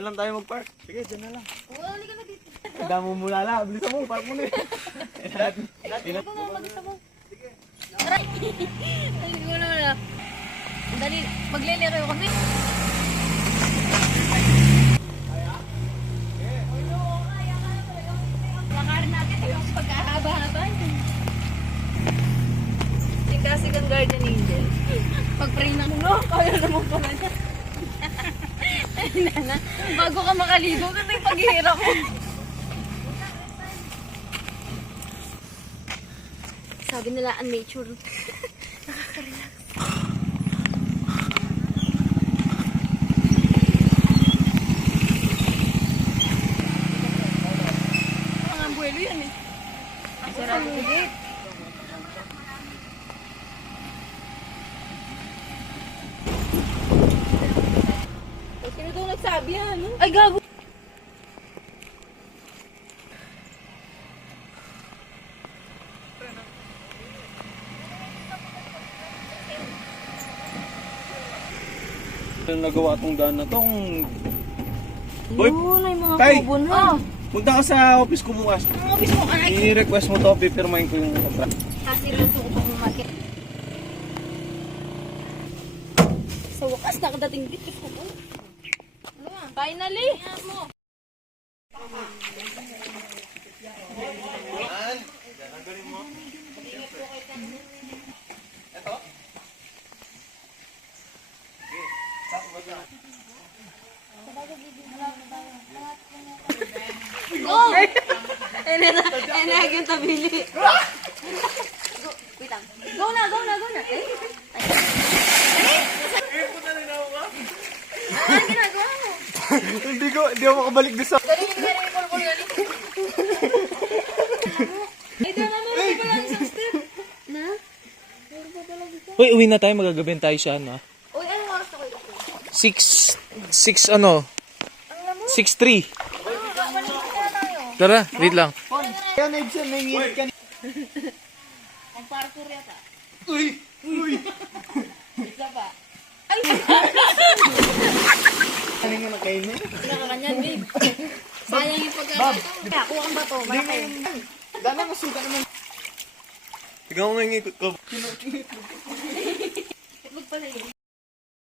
na lang tayo mag-park. Sige, dyan na lang. Oo, halika na dito. Damo mo lala. Bilisan mo, park mo na eh. Ito mo, mag-isa mo. Aray! Halika mo na. Dali, magliliro kami. Lakarin natin, tapos pagkahaba-haba. Kasi kang guardian angel. Pag-pray na mo, kaya naman pala niya. Ay, nana, bago ka makaligo, kasi yung paghihirap mo. Sabi nila, ang nature. Nakaka-relax. Mga buwelo yan eh. Ang sarap ng gate. Sino daw nagsabi yan? Ay, gago! Nagawa tong daan na tong... Uy, may mga Tay! kubo na. Punta ka sa office ko bukas. Ang office mo, ay! I-request mo to, pipirmahin ko yung contract. Kasi luto ko pang umakit. Sa wakas, nakadating dito ko po. Finally! Mo. Go! Ay na yung tabili. Go! Wait lang. Go na, go na, go na. Eh? Ano ginagawa mo? Hindi ako makabalik doon sa... Galing yung pulpul galing. Ay, doon naman mo pala isang step. Na? Meron pa pala dito. Uy, uwi na tayo. Magagabihan tayo sa ano. Uy, anong oras ako ito? 6 ano? 6:03. Tara, wait lang. Kaya na-ibsan, nangingit ka. Ang parkour yata. Uy! Isa pa. Ay! Ano nga na kayo na? Nakakanyan, babe. Sayang yung pagkakataon. Kaya, kuha kang bato. Malaki. Dana, masuka naman. Ikaw nga ngikot ko. Itlog pala yun.